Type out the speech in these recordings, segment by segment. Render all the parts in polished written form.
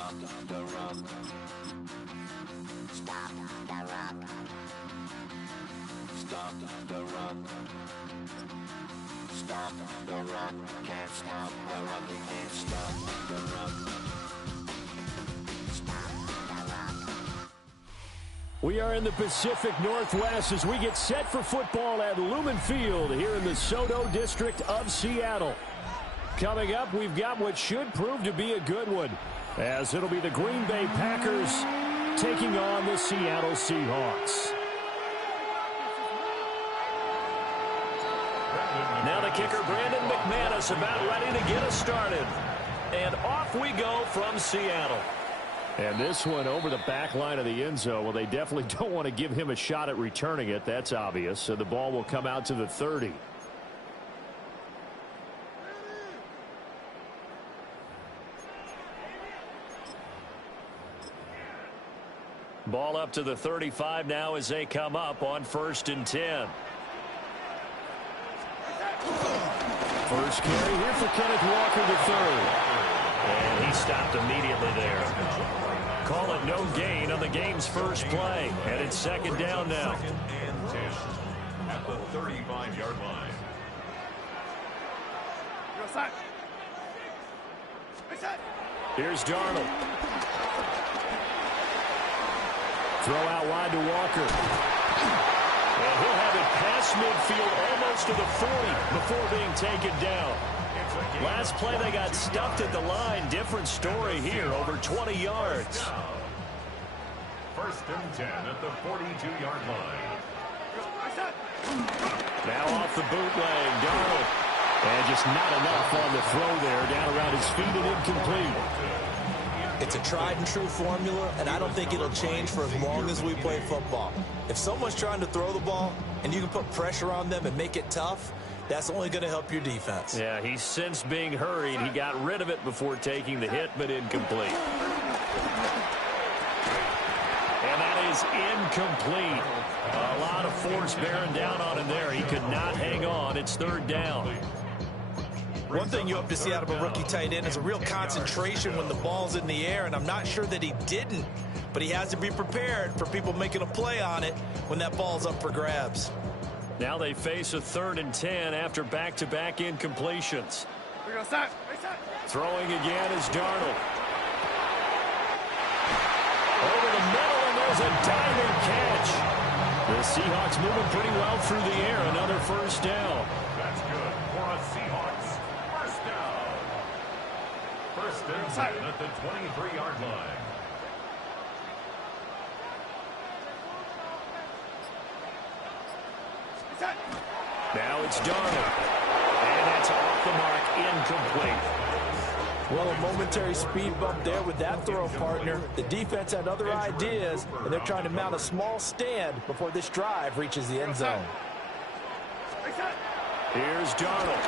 Stop the run. Stop the run. Stop the run. Stop the run. Can't stop the run. We can't stop the run. Stop the run. We are in the Pacific Northwest as we get set for football at Lumen Field here in the Soto district of Seattle. Coming up, we've got what should prove to be a good one, as it'll be the Green Bay Packers taking on the Seattle Seahawks. Now the kicker, Brandon McManus, about ready to get us started. And off we go from Seattle. And this one over the back line of the end zone. Well, they definitely don't want to give him a shot at returning it. That's obvious. So the ball will come out to the 30. Ball up to the 35 now as they come up on 1st and 10. First carry here for Kenneth Walker III. And he stopped immediately there. Call it no gain on the game's first play. And it's 2nd down now. Second and 10 at the 35-yard line. Here's Darnold. Throw out wide to Walker. And he'll have it past midfield almost to the 40 before being taken down. Last play they got stuffed at the line. Different story here, over 20 yards. 1st and 10 at the 42-yard line. Now off the bootleg, Darnold. And just not enough on the throw there. Down around his feet and incomplete. It's a tried-and-true formula, and I don't think it'll change for as long as we play football. If someone's trying to throw the ball and you can put pressure on them and make it tough, that's only going to help your defense. Yeah, he's since being hurried. He got rid of it before taking the hit, but incomplete. And that is incomplete. A lot of force bearing down on him there. He could not hang on. It's 3rd down. One thing you hope to see out of a rookie tight end is a real concentration when the ball's in the air, and I'm not sure that he didn't, but he has to be prepared for people making a play on it when that ball's up for grabs. Now they face a 3rd and 10 after back-to-back incompletions. Throwing again is Darnold. Over the middle, and there's a diving catch. The Seahawks moving pretty well through the air. Another 1st down. That's good for a Seahawks 1st down. 1st and 10 at the 23-yard line. Now it's Darnold. And that's off the mark, incomplete. Well, a momentary speed bump there with that throw, partner. The defense had other ideas, and they're trying to mount a small stand before this drive reaches the end zone. Here's Darnold.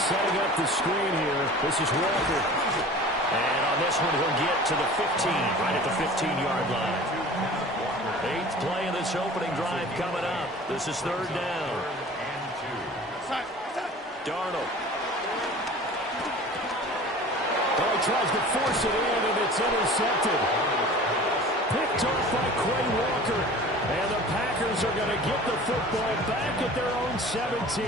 Setting up the screen here. This is Walker. And on this one, he'll get to the 15, right at the 15-yard line. 8th play of this opening drive coming up. This is 3rd down. Darnold. Oh, he tries to force it in, and it's intercepted. Picked off by Quay Walker. And the Packers are going to get the football back at their own 17.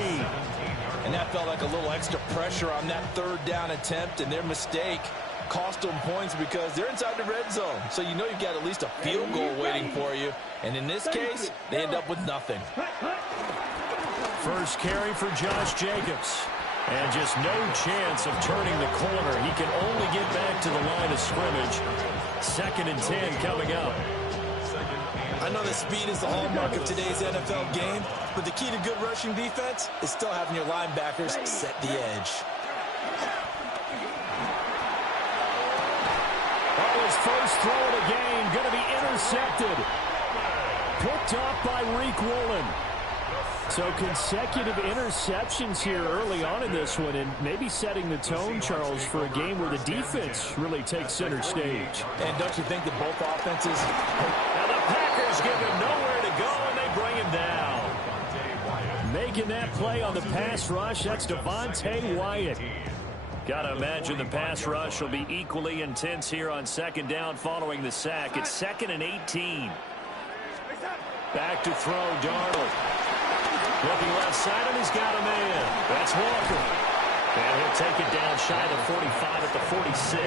And that felt like a little extra pressure on that 3rd down attempt, and their mistake cost them points because they're inside the red zone. So you know you've got at least a field goal waiting for you. And in this case, they end up with nothing. First carry for Josh Jacobs. And just no chance of turning the corner. He can only get back to the line of scrimmage. 2nd and 10 coming up. I know that speed is the hallmark of today's NFL game, but the key to good rushing defense is still having your linebackers set the edge. Oh, his first throw of the game going to be intercepted. Picked off by Reek Woolen. So consecutive interceptions here early on in this one, and maybe setting the tone, Charles, for a game where the defense really takes center stage. And don't you think that both offenses... And the Packers give him nowhere to go, and they bring him down. Making that play on the pass rush, that's Devontae Wyatt. Got to imagine the pass rush will be equally intense here on second down following the sack. It's 2nd and 18. Back to throw, Darnold. Looking left side, and he's got a man. That's Walker. And he'll take it down shy of the 45 at the 46.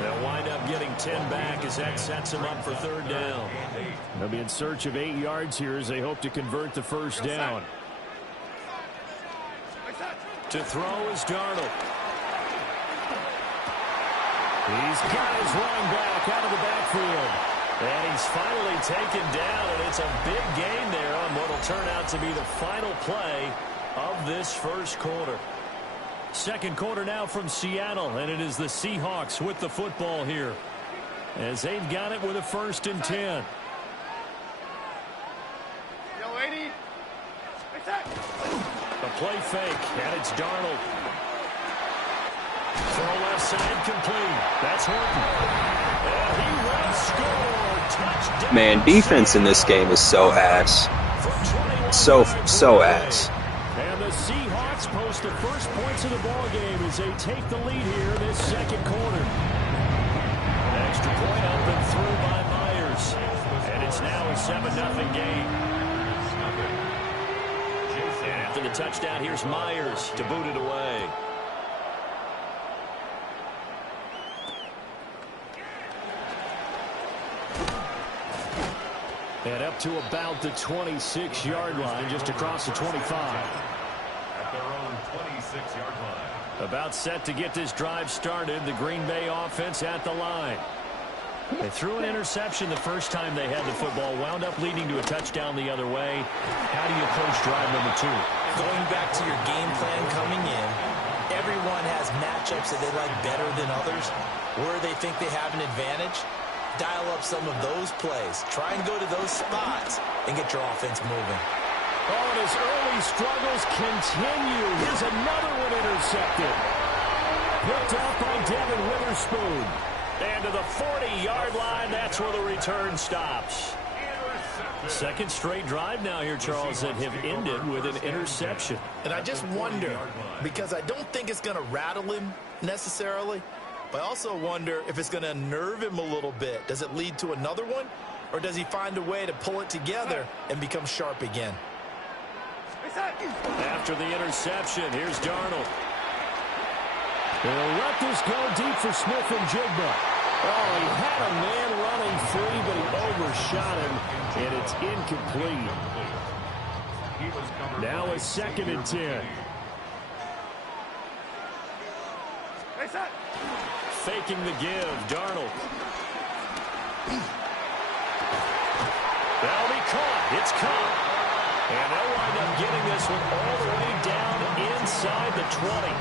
They'll wind up getting 10 back as that sets them up for 3rd down. They'll be in search of 8 yards here as they hope to convert the first down. To throw is Darnold. He's got his running back out of the backfield. And he's finally taken down, and it's a big gain there on what will turn out to be the final play of this first quarter. Second quarter now from Seattle, and it is the Seahawks with the football here as they've got it with a 1st and 10. A play fake, and it's Darnold. Throw left side complete. That's Horton. And he will score. Touchdown. Man, defense in this game is so ass. So ass. And the Seahawks post the first points of the ball game as they take the lead here this second quarter. An extra point up and through by Myers. And it's now a 7-0 game. And after the touchdown, here's Myers to boot it away. And up to about the 26-yard line, just across the 25. At their own 26-yard line. About set to get this drive started. The Green Bay offense at the line. They threw an interception the first time they had the football. Wound up leading to a touchdown the other way. How do you approach drive number 2? Going back to your game plan coming in, everyone has matchups that they like better than others. Where they think they have an advantage, dial up some of those plays. Try and go to those spots and get your offense moving. Oh, and his early struggles continue. Here's another one intercepted. Picked up by Devin Witherspoon. And to the 40-yard line, that's where the return stops. Second straight drive now here, Charles, that have ended with an interception. And I just wonder, because I don't think it's going to rattle him necessarily, but I also wonder if it's going to unnerve him a little bit. Does it lead to another one, or does he find a way to pull it together and become sharp again? After the interception, here's Darnold. They'll let this go deep for Smith and Jigba. Oh, he had a man running free, but he overshot him, and it's incomplete. Now a 2nd and 10. Faking the give, Darnold. That'll be caught. It's caught. And they'll wind up getting this one all the way down inside the 20.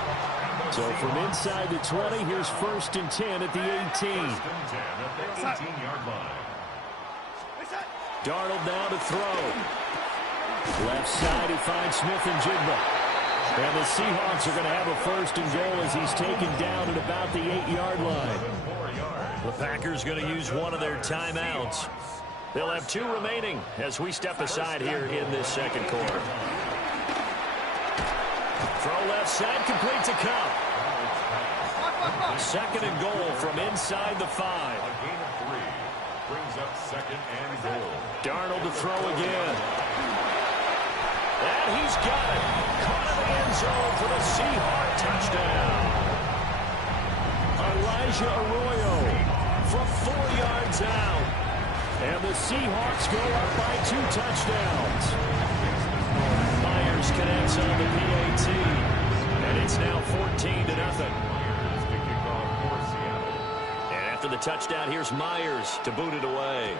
So from inside the 20, here's 1st and 10 at the 18. Darnold now to throw. Left side, he finds Smith and Jigba. And the Seahawks are going to have a 1st and goal as he's taken down at about the 8-yard line. The Packers going to use one of their timeouts. They'll have 2 remaining as we step aside here in this second quarter. Throw left side, complete to Cup. 2nd and goal from inside the 5. A gain of 3 brings up 2nd and goal. Darnold to throw again. And he's got it. Caught in the end zone for the Seahawks touchdown. Elijah Arroyo from 4 yards out. And the Seahawks go up by 2 touchdowns. Myers connects on the PAT. And it's now 14-0. And after the touchdown, here's Myers to boot it away.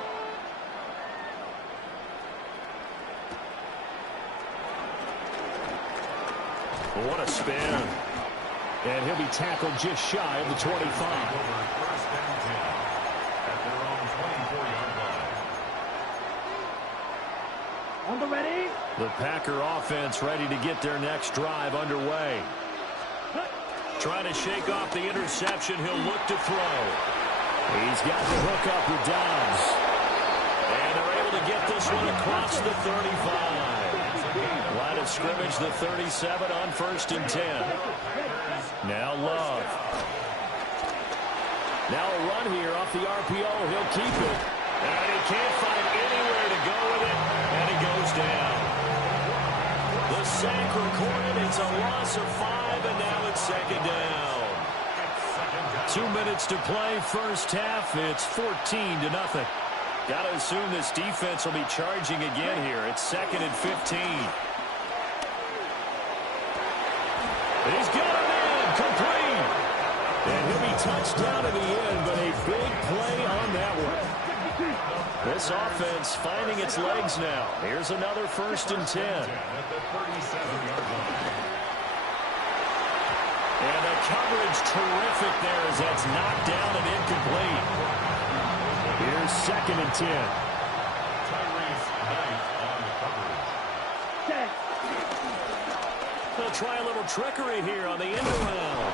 What a spin. And he'll be tackled just shy of the 25. On the ready. The Packer offense ready to get their next drive underway. Trying to shake off the interception. He'll look to throw. He's got the hook up with Dobbs. And they're able to get this one across the 35. line of scrimmage, the 37 on 1st and 10. Now Love. Now a run here off the RPO. He'll keep it. And he can't find anywhere to go with it. And he goes down. The sack recorded. It's a loss of 5, and now it's 2nd down. 2 minutes to play, first half. It's 14-0. Got to assume this defense will be charging again here. It's 2nd and 15. He's got it in, complete. And he'll be touched down in the end, but a big play on that one. This offense finding its legs now. Here's another 1st and 10. And the coverage terrific there as that's knocked down and incomplete. Here's 2nd and 10. They'll try a little trickery here on the end around.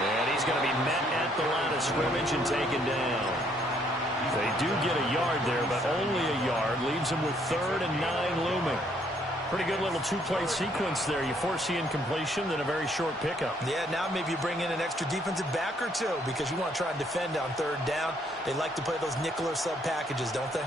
And he's going to be met at the line of scrimmage and taken down. They do get a yard there, but only a yard. Leaves him with 3rd and 9 looming. Pretty good little two-play sequence there. You force the incompletion, then a very short pickup. Yeah, now maybe you bring in an extra defensive back or two because you want to try and defend on 3rd down. They like to play those nickel or sub packages, don't they?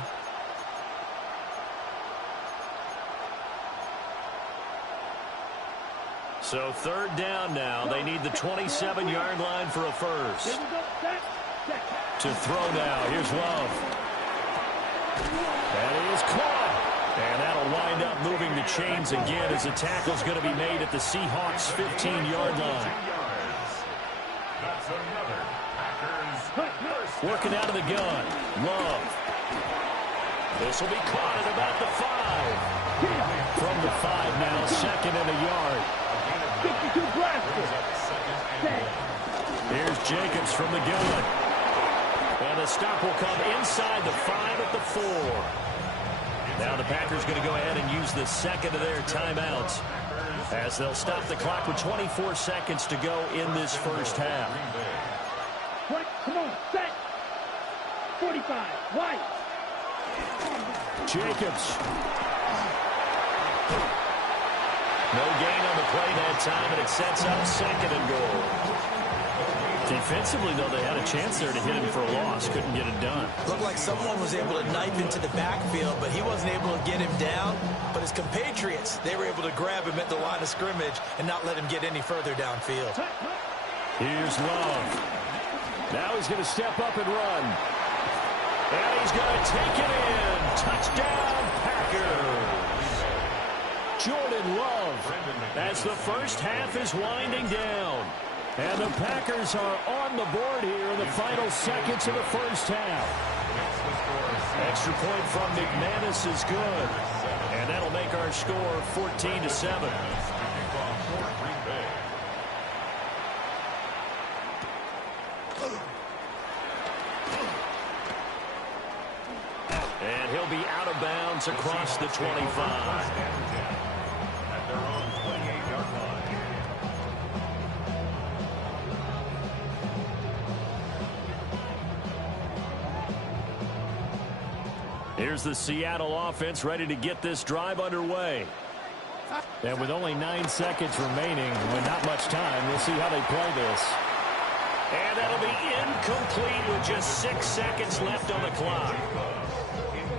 So 3rd down now. They need the 27-yard line for a first. To throw now. Here's Love. That is caught. And that'll wind up moving the chains again as the tackle's going to be made at the Seahawks' 15-yard line. Working out of the gun. Love. This will be caught at about the 5. From the 5 now, 2nd and a yard. Here's Jacobs from the gun. And the stop will come inside the 5 at the 4. Now the Packers going to go ahead and use the 2nd of their timeouts as they'll stop the clock with 24 seconds to go in this first half. Come on, set. 45, right. Jacobs. No gain on the play that time, and it sets up 2nd and goal. Defensively, though, they had a chance there to hit him for a loss. Couldn't get it done. Looked like someone was able to knife into the backfield, but he wasn't able to get him down. But his compatriots, they were able to grab him at the line of scrimmage and not let him get any further downfield. Here's Love. Now he's going to step up and run. And he's going to take it in. Touchdown, Packers. Jordan Love as the first half is winding down. And the Packers are on the board here in the final seconds of the first half. Extra point from McManus is good. And that'll make our score 14-7. And he'll be out of bounds across the 25. Here's the Seattle offense ready to get this drive underway. And with only 9 seconds remaining, with not much time, we'll see how they play this. And that'll be incomplete with just 6 seconds left on the clock.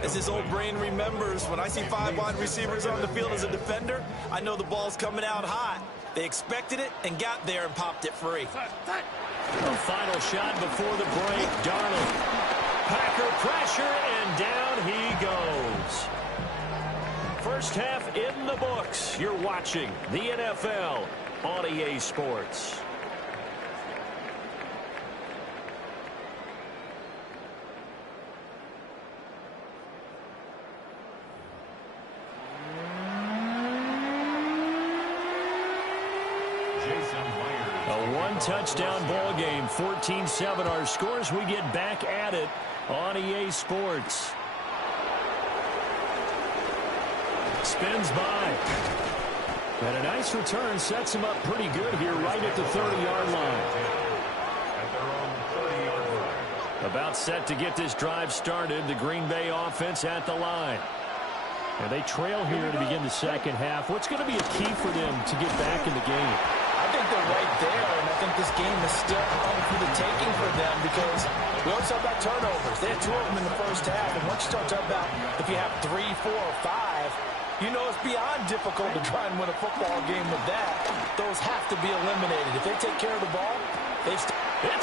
As his old brain remembers, when I see 5 wide receivers on the field as a defender, I know the ball's coming out hot. They expected it and got there and popped it free. A final shot before the break. Darnold. Packer pressure, and down he goes. First half in the books. You're watching the NFL on EA Sports. A one-touchdown ball game, 14-7 our scores. We get back at it on EA Sports. Spins by. And a nice return sets him up pretty good here right at the 30-yard line. About set to get this drive started. The Green Bay offense at the line. And they trail here to begin the second half. What's going to be a key for them to get back in the game? I think they're right there, and I think this game is still on for the taking for them because we always talk about turnovers. They had 2 of them in the first half, and once you start talking about if you have 3, 4, or 5, you know it's beyond difficult to try and win a football game with that. Those have to be eliminated. If they take care of the ball, it's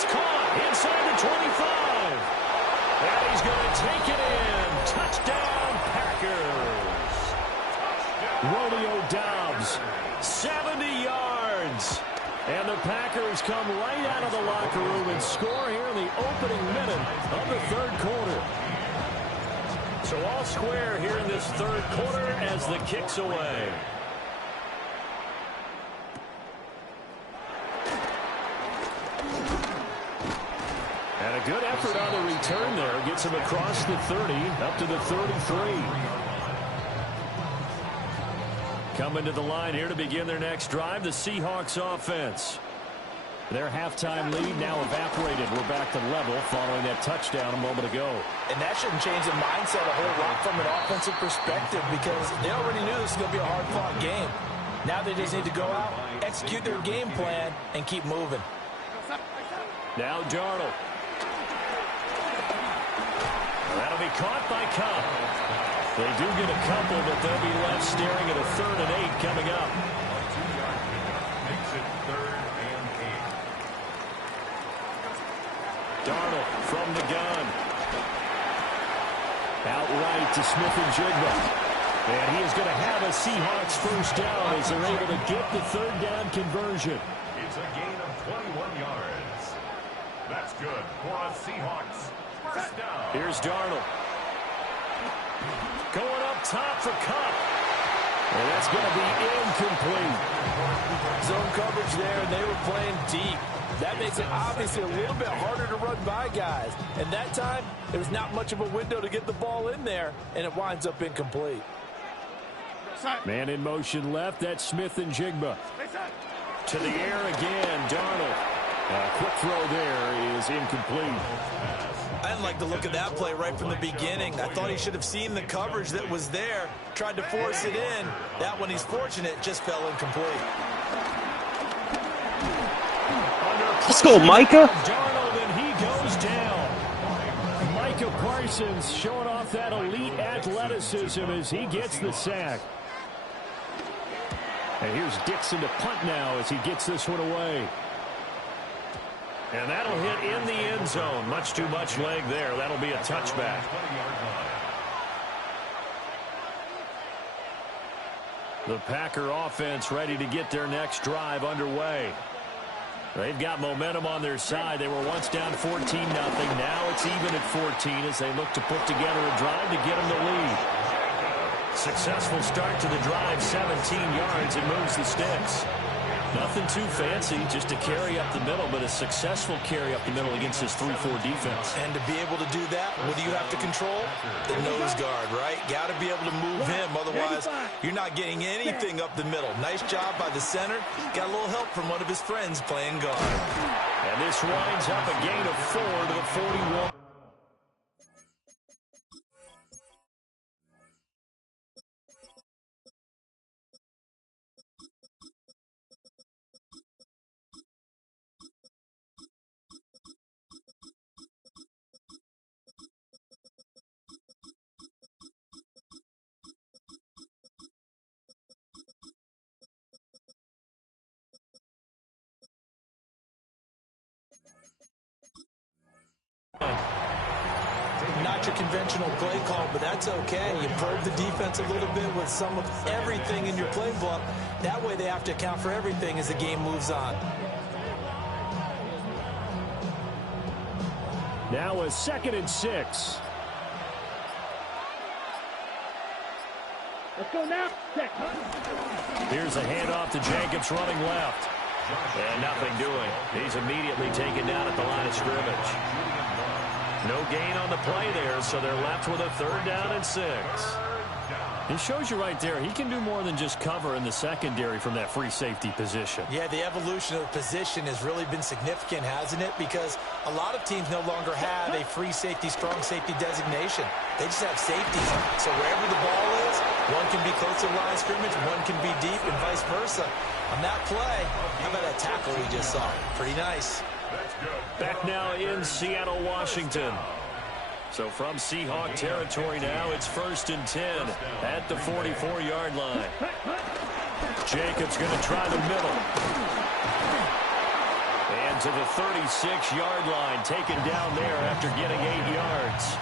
caught inside the 25. And he's going to take it in. Touchdown, Packers. Romeo Doubs, 70 yards. And the Packers come right out of the locker room and score here in the opening minute of the third quarter. So all square here in this third quarter as the kick's away. And a good effort on the return there. Gets him across the 30, up to the 33. Coming to the line here to begin their next drive, the Seahawks offense. Their halftime lead now evaporated. We're back to level following that touchdown a moment ago. And that shouldn't change the mindset a whole lot from an offensive perspective because they already knew this was going to be a hard-fought game. Now they just need to go out, execute their game plan, and keep moving. Now Darnold. That'll be caught by Cup. They do get a couple, but they'll be left staring at a 3rd and 8 coming up. Makes it 3rd and 8. Darnold from the gun. Outright to Smith-Njigba. And he is going to have a Seahawks first down as they're able to get the 3rd down conversion. It's a gain of 21 yards. That's good for a Seahawks first down. Here's Darnold. Going up top for Cup. And that's going to be incomplete. Zone coverage there, and they were playing deep. That makes it obviously a little bit harder to run by guys. And that time, there was not much of a window to get the ball in there, and it winds up incomplete. Man in motion left. That's Smith-Njigba. To the air again, Darnold. Quick throw there is incomplete. I didn't like the look of that play right from the beginning. I thought he should have seen the coverage that was there, tried to force it in. That one, he's fortunate, just fell incomplete. Let's go, Micah. Darnold, and he goes down. Micah Parsons showing off that elite athleticism as he gets the sack. And here's Dixon to punt now as he gets this one away. And that'll hit in the end zone. Much too much leg there. That'll be a touchback. The Packer offense ready to get their next drive underway. They've got momentum on their side. They were once down 14-0. Now it's even at 14 as they look to put together a drive to get them the lead. Successful start to the drive, 17 yards, and moves the sticks. Nothing too fancy, just a carry up the middle, but a successful carry up the middle against this 3-4 defense. And to be able to do that, what do you have to control? The nose guard, right? Got to be able to move him, otherwise you're not getting anything up the middle. Nice job by the center. Got a little help from one of his friends playing guard. And this winds up a gain of 4 to the 41. Not your conventional play call, but that's okay. You probe the defense a little bit with some of everything in your playbook. That way they have to account for everything as the game moves on. Now a 2nd and 6. Let's go now. Check. Here's a handoff to Jacobs running left. And nothing doing. He's immediately taken down at the line of scrimmage. No gain on the play there, so they're left with a 3rd down and 6. It shows you right there, he can do more than just cover in the secondary from that free safety position. Yeah, the evolution of the position has really been significant, hasn't it? Because a lot of teams no longer have a free safety, strong safety designation. They just have safeties. So wherever the ball is, one can be close to the line of scrimmage, one can be deep, and vice versa. On that play, how about that tackle we just saw? Pretty nice. Back now in Seattle, Washington. So from Seahawk territory now, it's 1st and 10 at the 44-yard line. Jacobs going to try the middle. And to the 36-yard line, taken down there after getting 8 yards.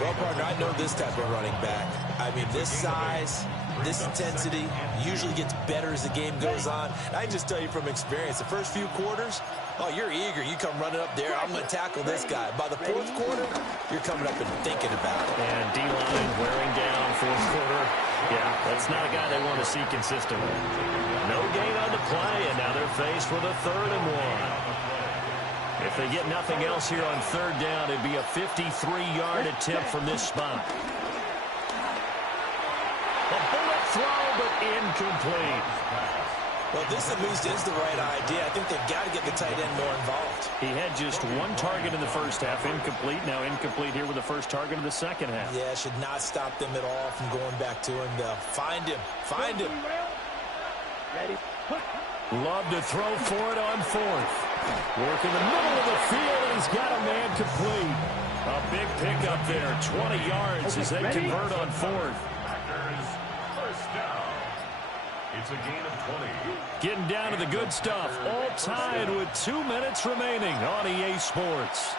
Well, partner, I know this type of running back. I mean, this size, this intensity usually gets better as the game goes on. I can just tell you from experience, the first few quarters, oh, you're eager. You come running up there, I'm going to tackle this guy. By the fourth quarter, you're coming up and thinking about it. And D-line wearing down fourth quarter. Yeah, that's not a guy they want to see consistently. No gain on the play, and now they're faced with a 3rd and 1. If they get nothing else here on 3rd down, it'd be a 53-yard attempt from this spot. A bullet throw, but incomplete. Well, this at least is the right idea. I think they've got to get the tight end more involved. He had just 1 target in the first half, incomplete. Now incomplete here with the first target of the second half. Yeah, it should not stop them at all from going back to him, though. Find him. Find him. Love to throw for it on 4th. Work in the middle of the field, and he's got a man complete. A big pickup there, 20 yards as they convert on 4th. First down. It's a gain of 20. Getting down to the good stuff. All tied with 2 minutes remaining on EA Sports.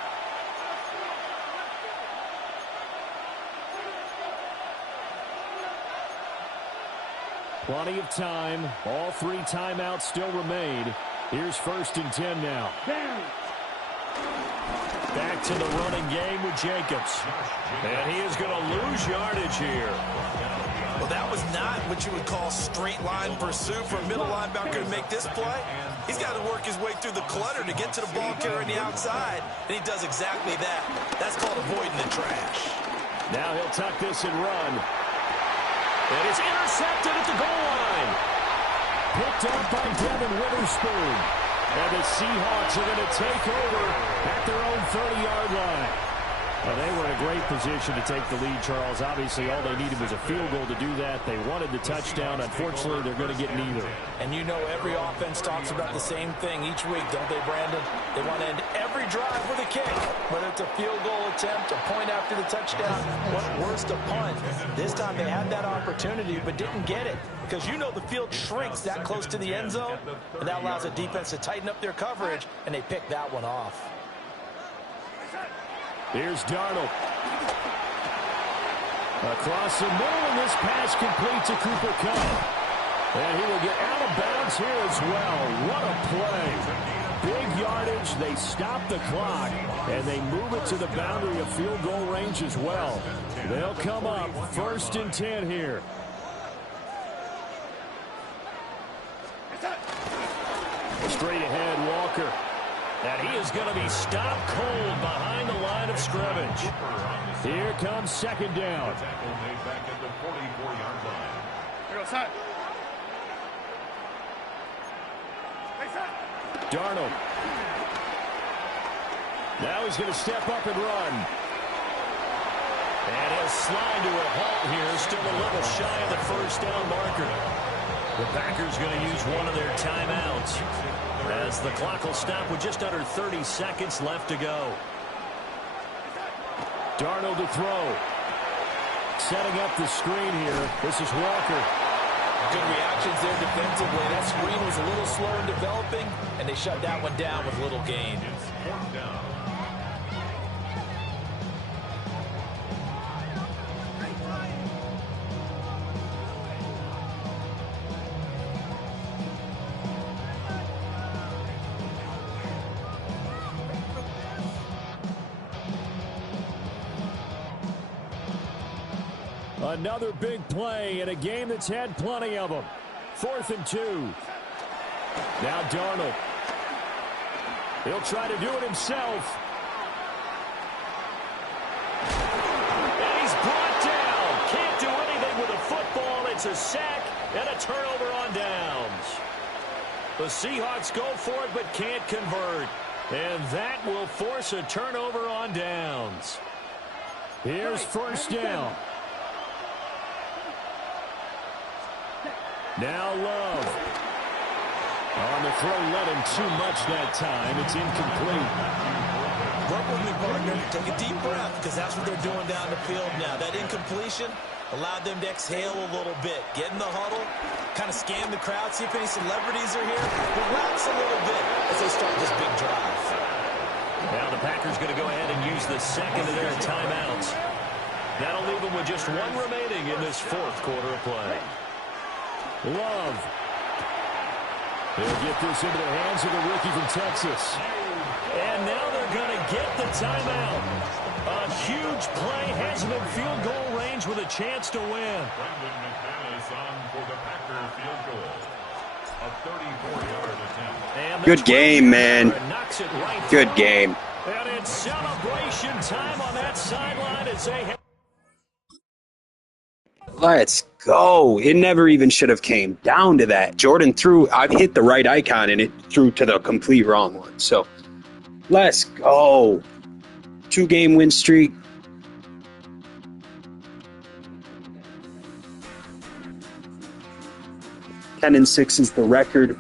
Plenty of time. All 3 timeouts still remain. Here's 1st and 10 now. Back to the running game with Jacobs. And he is going to lose yardage here. Well, that was not what you would call straight line pursuit for a middle linebacker to make this play. He's got to work his way through the clutter to get to the ball carrier on the outside, and he does exactly that. That's called avoiding the trash. Now he'll tuck this and run. And it's intercepted at the goal line. Picked up by Devin Witherspoon. And the Seahawks are going to take over at their own 30-yard line. Well, they were in a great position to take the lead, Charles. Obviously, all they needed was a field goal to do that. They wanted the touchdown. Unfortunately, they're going to get neither. And you know every offense talks about the same thing each week, don't they, Brandon? They want to end every drive with a kick, whether it's a field goal attempt, a point after the touchdown, what's worse, a punt. This time they had that opportunity but didn't get it because you know the field shrinks that close to the end zone, and that allows the defense to tighten up their coverage, and they picked that one off. Here's Darnold. Across the middle, and this pass complete to Cooper Kupp. And he will get out of bounds here as well. What a play. Big yardage. They stop the clock, and they move it to the boundary of field goal range as well. They'll come up 1st and 10 here. Straight ahead, Walker. And he is going to be stopped cold behind the line of scrimmage. Here comes 2nd down. Tackle made back at the 44-yard line. Here goes side. Darnold. Now he's going to step up and run. And he'll slide to a halt here. Still a little shy of the 1st down marker. The Packers going to use one of their timeouts as the clock will stop with just under 30 seconds left to go. Darnold to throw. Setting up the screen here. This is Walker. Good reactions there defensively. That screen was a little slow in developing, and they shut that one down with little gain. It's 4th down. Another big play in a game that's had plenty of them. 4th and 2. Now Darnold. He'll try to do it himself. And he's brought down. Can't do anything with gets a sack and a turnover on downs. The Seahawks go for it but can't convert. And that will force a turnover on downs. Here's first down. Now Love. On the throw, let him too much that time. It's incomplete. Work with me, partner. Take a deep breath, because that's what they're doing down the field now. That incompletion allowed them to exhale a little bit. Get in the huddle, kind of scan the crowd, see if any celebrities are here. Relax a little bit as they start this big drive. Now the Packers going to go ahead and use the second of their timeouts. That'll leave them with just one remaining in this fourth quarter of play. Love. They'll get this into the hands of the rookie from Texas. And now they're going to get the timeout. A huge play has them in field goal range with a chance to win. Brendan McManus on for the Packer field goal. A 34-yard attempt. Good game, man. Good game. And it's celebration time on that sideline as they have. Let's go. It never even should have came down to that. Jordan threw, I hit the right icon and it threw to the complete wrong one. So let's go. 2-game win streak. Ten and 6 is the record.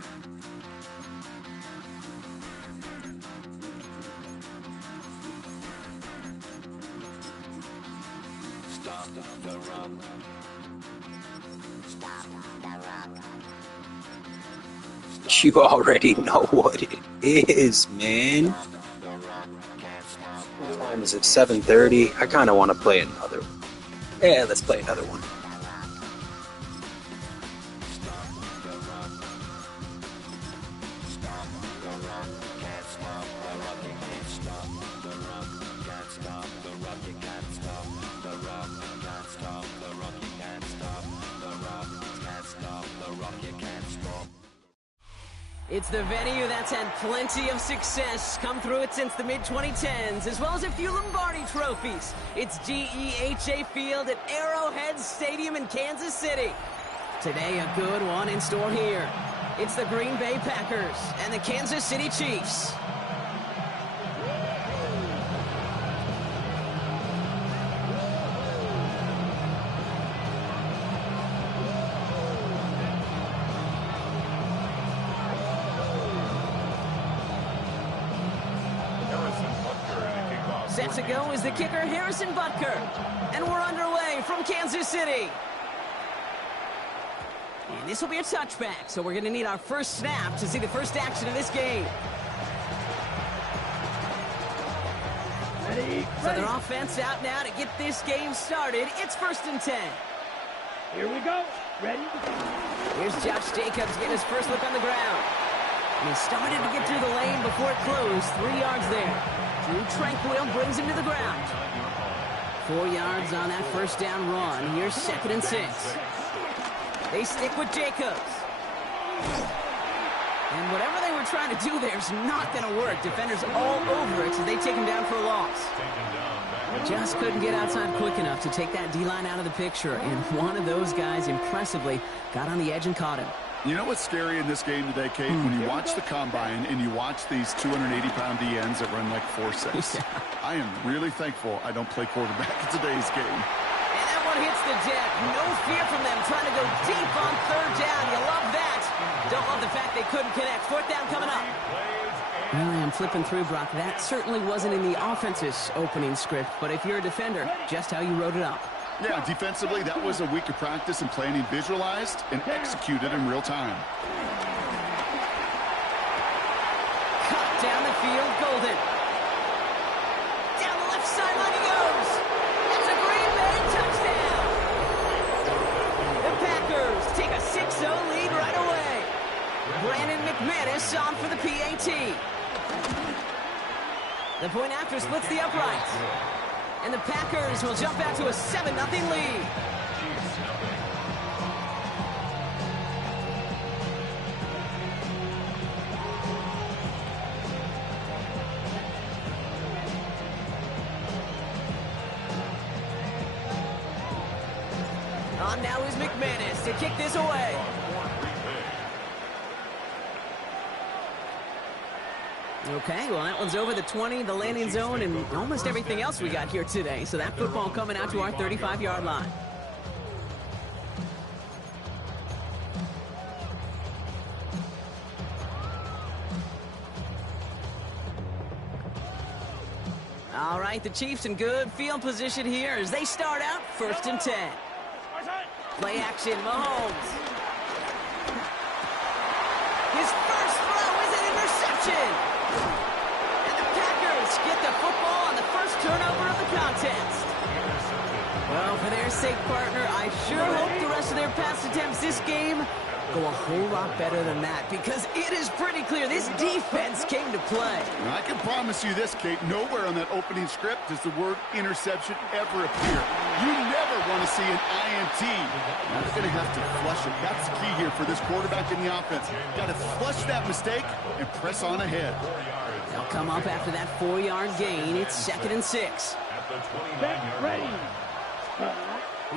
You already know what it is, man. What time is it? 7:30. I kind of want to play another one. Yeah, let's play another one. It's the venue that's had plenty of success, come through it since the mid-2010s, as well as a few Lombardi trophies. It's GEHA Field at Arrowhead Stadium in Kansas City. Today, a good one in store here. It's the Green Bay Packers and the Kansas City Chiefs. Set to go is the kicker, Harrison Butker. And we're underway from Kansas City. And this will be a touchback, so we're going to need our first snap to see the first action of this game. So their offense out now to get this game started. It's 1st and 10. Here we go. Ready? Here's Josh Jacobs getting his first look on the ground. And he started to get through the lane before it closed. 3 yards there. Drew Tranquil brings him to the ground. 4 yards on that first down run. Here's 2nd and 6. They stick with Jacobs. And whatever they were trying to do there is not going to work. Defenders all over it, so they take him down for a loss. Just couldn't get outside quick enough to take that D-line out of the picture. And one of those guys impressively got on the edge and caught him. You know what's scary in this game today, Kate? When you watch the combine and you watch these 280-pound DNs that run like 4.6. Yeah. I am really thankful I don't play quarterback in today's game. And that one hits the deck. No fear from them trying to go deep on 3rd down. You love that. Don't love the fact they couldn't connect. 4th down coming up. Really, I'm flipping through, Brock. That certainly wasn't in the offense's opening script, but if you're a defender, just how you wrote it up. Yeah, defensively, that was a week of practice and planning visualized and executed in real time. Cut down the field, Golden. Down the left sideline he goes. It's a Green Bay touchdown. The Packers take a 6-0 lead right away. Brandon McManus on for the PAT. The point after splits the uprights. And the Packers will jump out to a 7-0 lead. On now is McManus to kick this away. Okay, well, that one's over the 20, the landing zone, and almost everything else we got here today. So that football coming out to our 35-yard line. All right, the Chiefs in good field position here as they start out 1st and 10. Play action, Mahomes. His first throw is an interception. And the Packers get the football on the first turnover of the contest. Well, for their sake, partner, I sure hope the rest of their pass attempts this game go a whole lot better than that, because it is pretty clear this defense came to play. And I can promise you this, Kate, nowhere on that opening script does the word interception ever appear. You never want to see an INT. Now they're going to have to flush it. That's the key here for this quarterback in the offense. Got to flush that mistake and press on ahead. They'll come up after that 4-yard gain. It's 2nd and 6. Ready.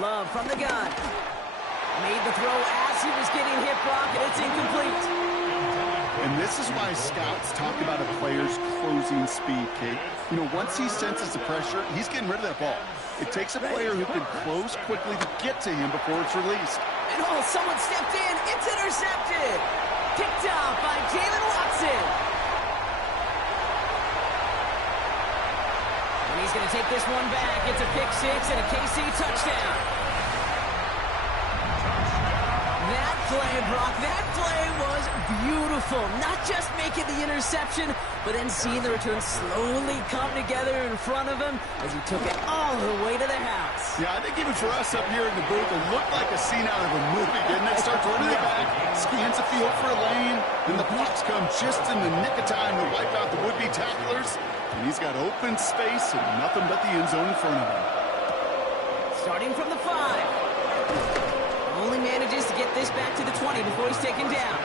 Love from the gun. Made the throw as he was getting hit, Brock, and it's incomplete. And this is why scouts talk about a player's closing speed, Kate. You know, once he senses the pressure, he's getting rid of that ball. It takes a player who can close quickly to get to him before it's released. And oh, someone stepped in. It's intercepted. Picked off by Jalen Watson. And he's going to take this one back. It's a pick 6 and a KC touchdown. That play, Brock, that play was beautiful. Not just making the interception, but then seeing the return slowly come together in front of him as he took it all the way to the house. Yeah, I think even for us up here in the booth, it looked like a scene out of a movie, didn't it? Starts running it back, scans the field for a lane, and the blocks come just in the nick of time to wipe out the would-be tacklers. And he's got open space and nothing but the end zone in front of him. Starting from the 5. Only manages to get this back to the 20 before he's taken down.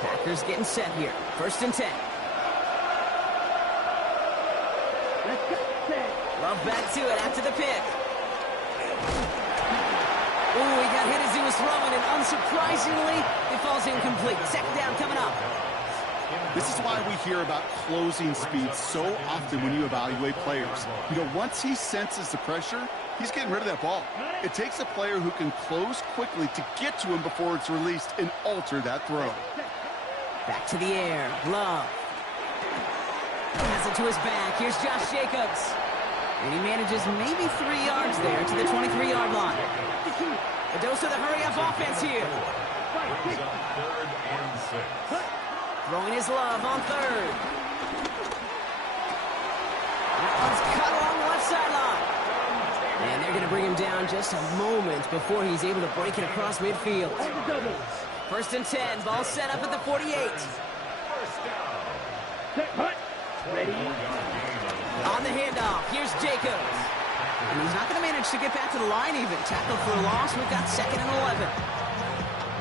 Packers getting set here. 1st and 10. Love back to it after the pick. Ooh, he got hit as he was throwing, and unsurprisingly, it falls incomplete. 2nd down coming up. This is why we hear about closing speed so often when you evaluate players. You know, once he senses the pressure, he's getting rid of that ball. It takes a player who can close quickly to get to him before it's released and alter that throw. Back to the air. Love. Has it to his back. Here's Josh Jacobs. And he manages maybe 3 yards there to the 23-yard line. A dose of the hurry-up offense here. 3rd and 6. Throwing his Love on 3rd. That one's cut along the left sideline. And they're going to bring him down just a moment before he's able to break it across midfield. 1st and 10. Ball set up at the 48. Ready. On the handoff. Here's Jacobs. And he's not going to manage to get back to the line even. Tackled for a loss. We've got 2nd and 11.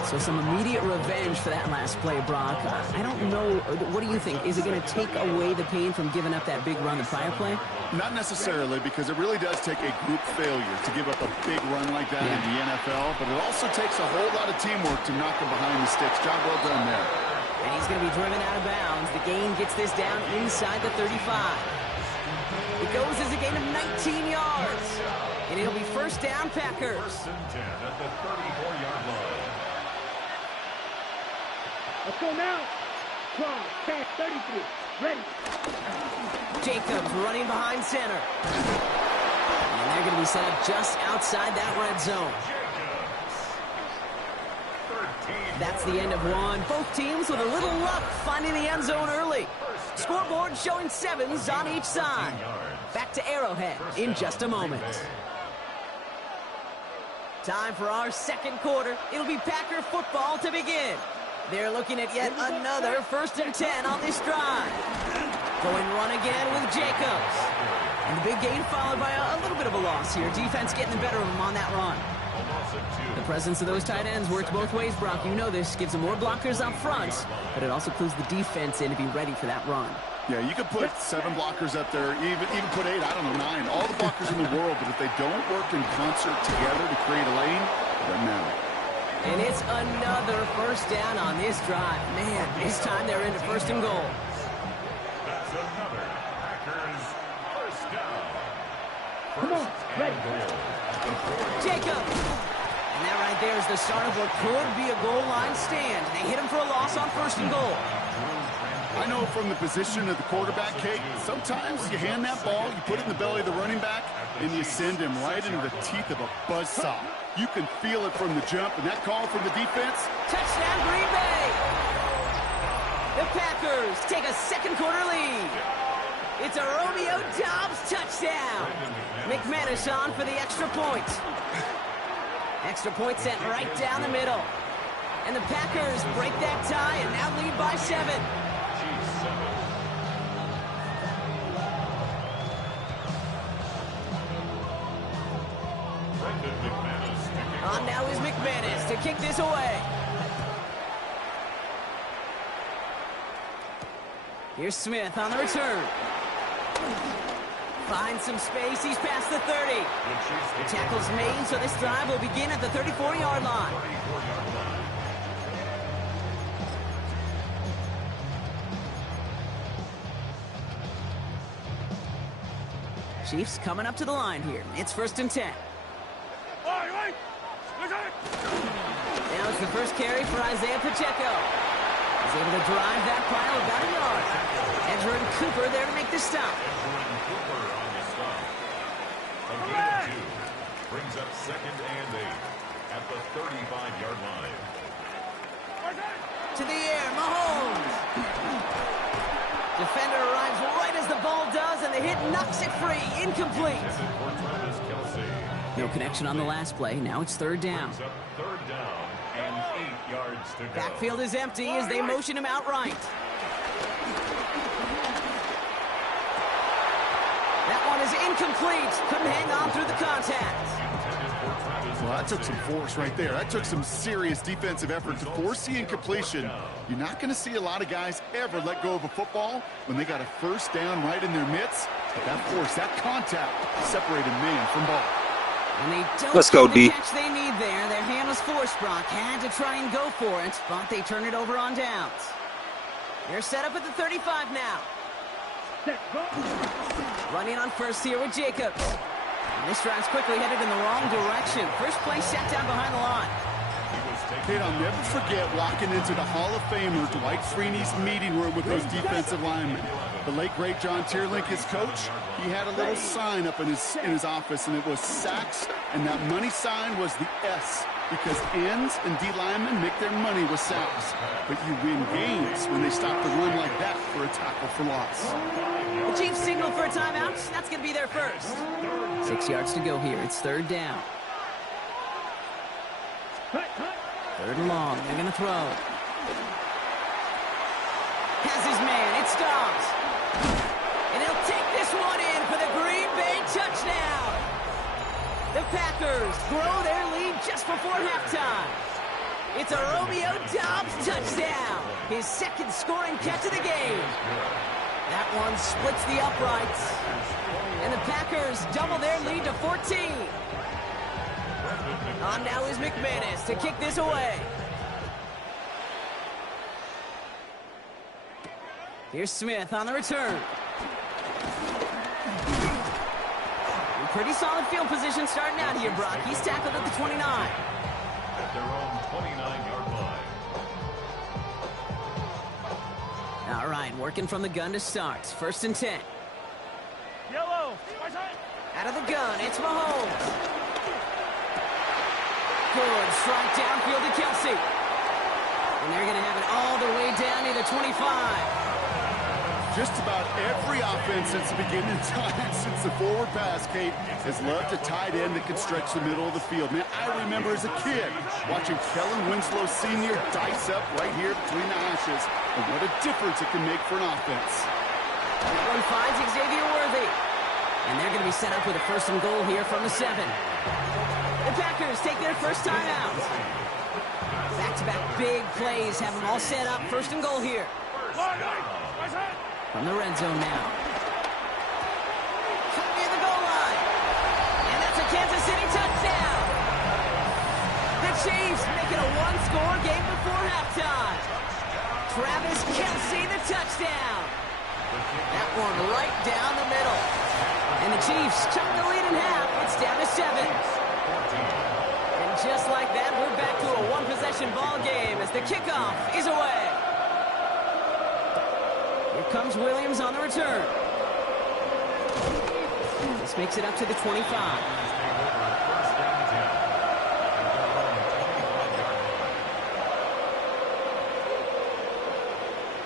So some immediate revenge for that last play, Brock. I don't know. What do you think? Is it going to take away the pain from giving up that big run the prior play? Not necessarily, because it really does take a group failure to give up a big run like that in the NFL, but it also takes a whole lot of teamwork to knock him behind the sticks. Job well done there. And he's going to be driven out of bounds. The gain gets this down inside the 35. It goes as a gain of 19 yards. And it'll be 1st down, Packers. 1st and 10 at the 34-yard line. Let's go now. Strong. Pass 33. Ready. Jacobs running behind center. And they're going to be set up just outside that red zone. That's the end of one. Both teams with a little luck finding the end zone early. Scoreboard showing 7s on each side. Back to Arrowhead in just a moment. Time for our 2nd quarter. It'll be Packer football to begin. They're looking at yet another 1st and 10 on this drive. Going run again with Jacobs. And the big gain followed by a little bit of a loss here. Defense getting the better of them on that run. The presence of those tight ends works both ways, Brock. You know this. Gives them more blockers up front, but it also clues the defense in to be ready for that run. Yeah, you could put 7 blockers up there, even put 8, I don't know, 9, all the blockers in the world, but if they don't work in concert together to create a lane, it doesn't matter. And it's another first down on this drive. Man, this time they're into first and goal. That's another Packers first down. Come on, ready. Jacob. And that right there is the start of what could be a goal line stand. They hit him for a loss on first and goal. I know from the position of the quarterback, Kate, sometimes you hand that ball, you put it in the belly of the running back, and you send him right into the teeth of a buzzsaw. You can feel it from the jump, and that call from the defense. Touchdown, Green Bay! The Packers take a second quarter lead. It's a Romeo Doubs touchdown. McManus on for the extra point. Extra point sent right down the middle. And the Packers break that tie and now lead by 7. On now is McManus to kick this away. Here's Smith on the return. Finds some space. He's past the 30. The tackle's made, so this drive will begin at the 34-yard line. Chiefs coming up to the line here. It's first and 10. Now it's the first carry for Isaiah Pacheco. He's able to drive that pile about a yard. Edgerrin Cooper there to make the stop. Cooper on the stop. A gain of 2 brings up second and 8 at the 35-yard line. To the air, Mahomes. Defender arrives right as the ball does, and the hit knocks it free. Incomplete. No connection on the last play. Now it's third down. Third down and 8 yards to go. Backfield is empty as they motion him outright. That one is incomplete. Couldn't hang on through the contact. Well, that took some force right there. That took some serious defensive effort to force the incompletion. You're not going to see a lot of guys ever let go of a football when they got a first down right in their midst. But that force, that contact, separated man from ball. And they don't Let's go, D. the catch they need there. Their hand was forced, Brock. Had to try and go for it, but they turn it over on downs. They're set up at the 35 now. Running on first here with Jacobs. And this drive's quickly headed in the wrong direction. First play set down behind the line. Kate, I'll never forget walking into the Hall of Famer Dwight Freeney's meeting room with those defensive linemen. The late, great John Tierlink, his coach, he had a little sign up in his office, and it was sacks, and that money sign was the S, because ends and D linemen make their money with sacks. But you win games when they stop the run like that for a tackle for loss. The Chiefs signal for a timeout. That's going to be their first. 6 yards to go here. It's third down. Third and long. They're going to throw. Has his man. It's Dobbs. And he'll take this one in for the Green Bay touchdown. The Packers grow their lead just before halftime. It's a Romeo Dobbs touchdown. His second scoring catch of the game. That one splits the uprights. And the Packers double their lead to 14. On now is McManus to kick this away. Here's Smith on the return. And pretty solid field position starting out here, Brock. He's tackled at the 29. At their own 29-yard line. All right, working from the gun to start. First and 10. Yellow. Out of the gun, it's Mahomes. Good strike downfield to Kelsey. And they're going to have it all the way down near the 25. Just about every offense since the beginning of time, since the forward pass, Kate, has loved a tight end that can stretch the middle of the field. Man, I remember as a kid watching Kellen Winslow Sr. dice up right here between the hashes. And what a difference it can make for an offense. That one finds Xavier Worthy. And they're going to be set up with a first and goal here from the 7. The Packers take their first time out. Back-to-back big plays have them all set up. First and goal here. From the red zone now. Near the goal line. And that's a Kansas City touchdown. The Chiefs make it a one-score game before halftime. Travis Kelce, the touchdown. That one right down the middle. And the Chiefs cut the lead in half. It's down to 7. And just like that, we're back to a one-possession ball game as the kickoff is away. Here comes Williams on the return. This makes it up to the 25.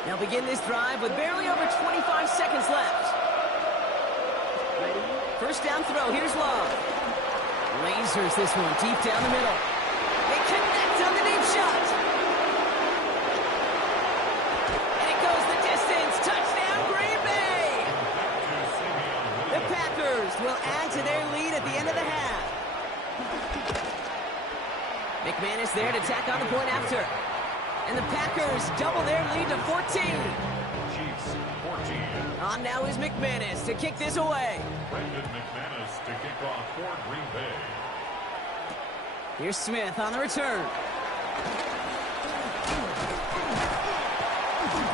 They'll begin this drive with barely over 25 seconds left. First down throw, here's Love. Lasers this one deep down the middle. They connect on the deep shot. And it goes the distance. Touchdown, Green Bay. The Packers will add to their lead at the end of the half. McManus there to tack on the point after. And the Packers double their lead to 14. Chiefs 14. On now is McManus to kick this away. Brendan McManus to kick off for Green Bay. Here's Smith on the return.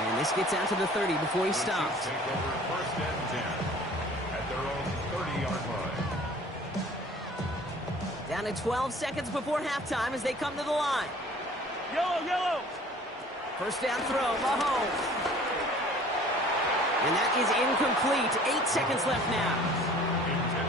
And this gets out to the 30 before he stops. Take over first and 10 at their own 30-yard line. Down to 12 seconds before halftime as they come to the line. Yellow. First down throw, Mahomes. And that is incomplete. 8 seconds left now.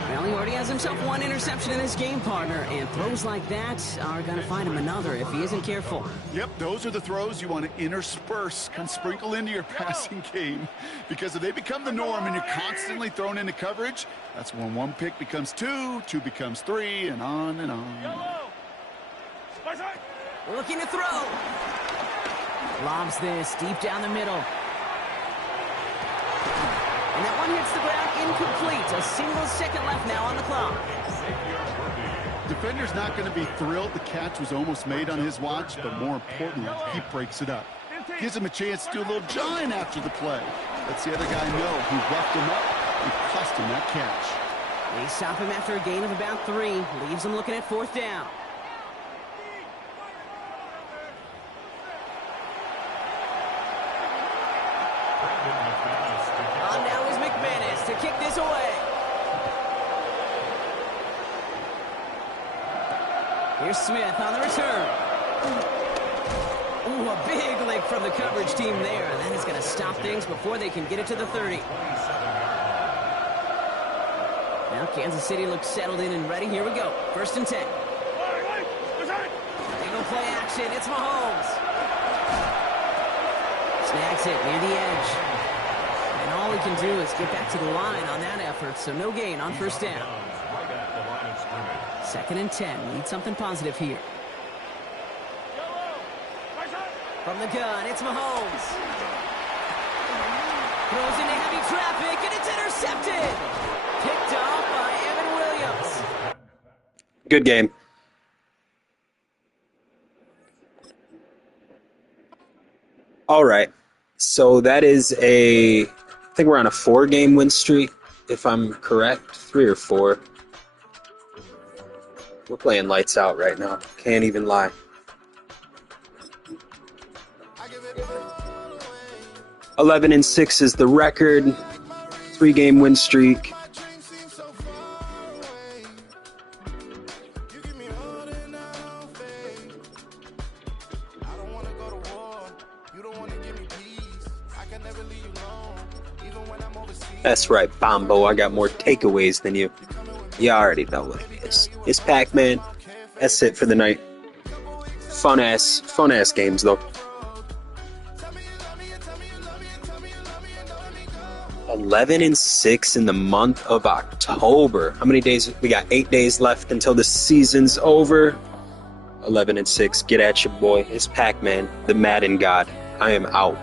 Well, he already has himself one interception in this game, partner, and throws like that are going to find him another if he isn't careful. Yep, those are the throws you want to intersperse, can sprinkle into your passing game, because if they become the norm and you're constantly thrown into coverage, that's when one pick becomes two becomes three, and on and on. Looking to throw. Lobs this deep down the middle. And that one hits the ground incomplete. A single second left now on the clock. Defender's not going to be thrilled the catch was almost made on his watch, but more importantly, he breaks it up. Gives him a chance to do a little giant after the play. Lets the other guy know he roughed him up and cost him that catch. They stop him after a gain of about 3. Leaves him looking at 4th down. On now is McManus to kick this away. Here's Smith on the return. Ooh, a big lick from the coverage team there. And that is going to stop things before they can get it to the 30. Now Kansas City looks settled in and ready. Here we go. 1st and 10. Single play action. It's Mahomes. Snags it near the edge. And all he can do is get back to the line on that effort, so no gain on 1st down. 2nd and 10. Need something positive here. From the gun, it's Mahomes. Throws into heavy traffic, and it's intercepted. Picked off by Evan Williams. Good game. All right. So that is I think we're on a 4-game win streak, if I'm correct. 3 or 4. We're playing lights out right now. Can't even lie. $11 and 6 is the record. 3-game win streak. That's right, Bombo. I got more takeaways than you. You already know what it is. It's Pac-Man. That's it for the night. Fun ass games though. 11 and 6 in the month of October. How many days? We got 8 days left until the season's over. 11 and 6. Get at your boy. It's Pac-Man, the Madden God. I am out.